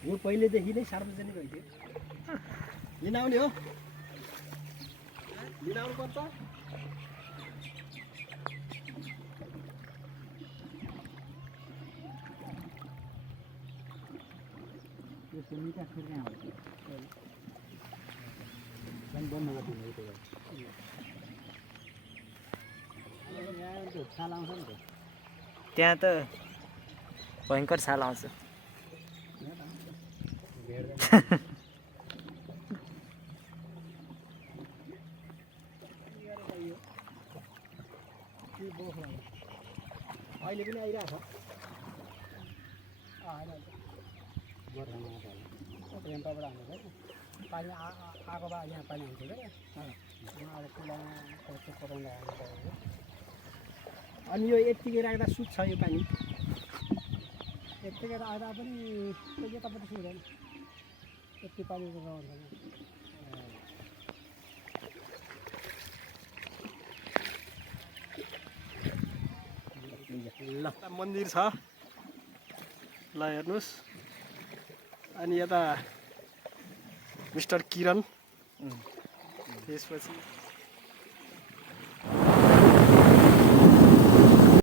यो पहिलेदेखि नै सार्वजनिक होइन लिन आउने हो लिन आउनु पर्छ यो सुनिका फेरि आउँछ पनि बन्द गर्दिनु त्यो यहाँ छाल आउँछ नि त त्यहाँ त भयङ्कर छाल आउँछ अहिले पनि आइरहेको छ गोर्खामा यहाँबाट हाल्नु पानी आएको भए यहाँ पानी आउँथ्यो क्या अब कुलामा पकाउँदा हाल्नु अनि यो यत्तिकै राख्दा सुत्छ यो पानी यत्तिकै राख्दा पनि यतापट्टि सुत्दैन यति पानीको रहन्छ ल मन्दिर छ ल हेर्नुहोस् अनि यता मिस्टर किरण त्यसपछि